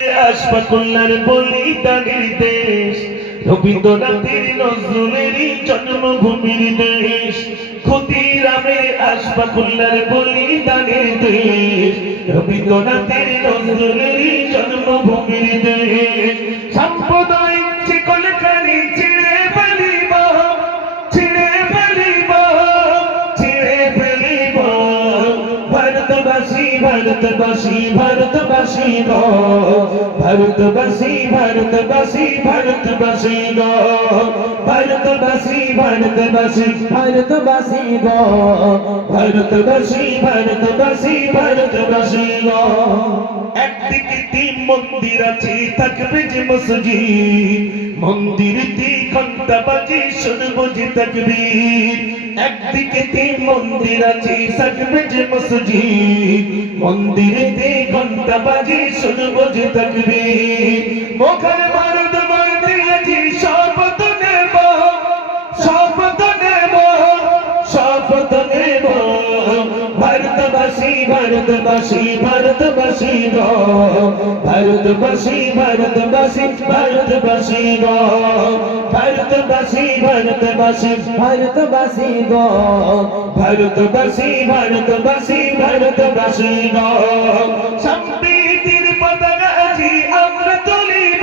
আশফাকুল্লাহর বলিদানের দেশ, রবীন্দ্রনাথের নজরুলেরই জন্মভূমির দেশ। ক্ষুদিরামের আশফাকুল্লাহর বলিদানের দেশ, রবীন্দ্রনাথের নজরুলেরই জন্মভূমির দেশ। সাম্প্রদায়িক শিকলখানি ছিঁড়ে ফেলিব, ছিঁড়ে ফেলিব, ছিঁড়ে ফেলিব। ভারতবাসী ভারতবাসী ভারতবাসী গো, ভারতবাসী ভারতবাসী ভারতবাসী গো, ভারতবাসী ভারতবাসী ভারতবাসী গো, ভারতবাসী ভারতবাসী ভারতবাসী গো। একদিকে তিন মন্দির আছে থাকবে যে মসজিদ, মন্দির ঘন্টা বাজে শুনবো যে তাকবীর। একদিকে তিন মন্দির আছে থাকবে যে মসজিদ, মন্দিরেতে ঘন্টা বাজে শুনবো যে তাকবীর। মুখের বারুদ বলতে আছি শপথ নেব, শপথ নেব, শপথ নেব। ভারতবাসী ভারতবাসী ভারতবাসী গো, ভারতবাসী ভারতবাসী ভারতবাসী গো, ভারতবাসী ভারতবাসী ভারতবাসী গো, ভারতবাসী ভারতবাসী ভারতবাসী গো। সম্প্রীতির পতাকা আজি আমরা তুলিব,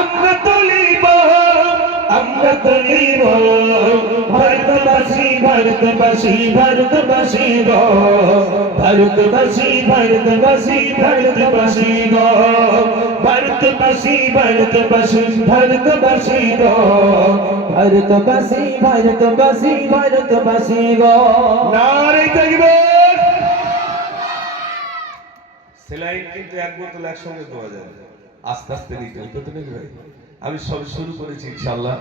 আমরা তুলিব, আমরা তুলিব। ভারতবাসী ভারতবাসী ভারতবাসী গো, ভারতবাসী ভারতবাসী ভারতবাসী গো, ভারতবাসী ভারতবাসী ভারতবাসী গো, ভারতবাসী ভারতবাসী ভারতবাসী গো। নারে তাকবীর। সেলাইন কিন্তু এক বোতল একসঙ্গে দেওয়া যাবে, আস্তে আস্তে নিতে হতো নাকি ভাই? আমি সব শুরু করেছি ইনশাআল্লাহ।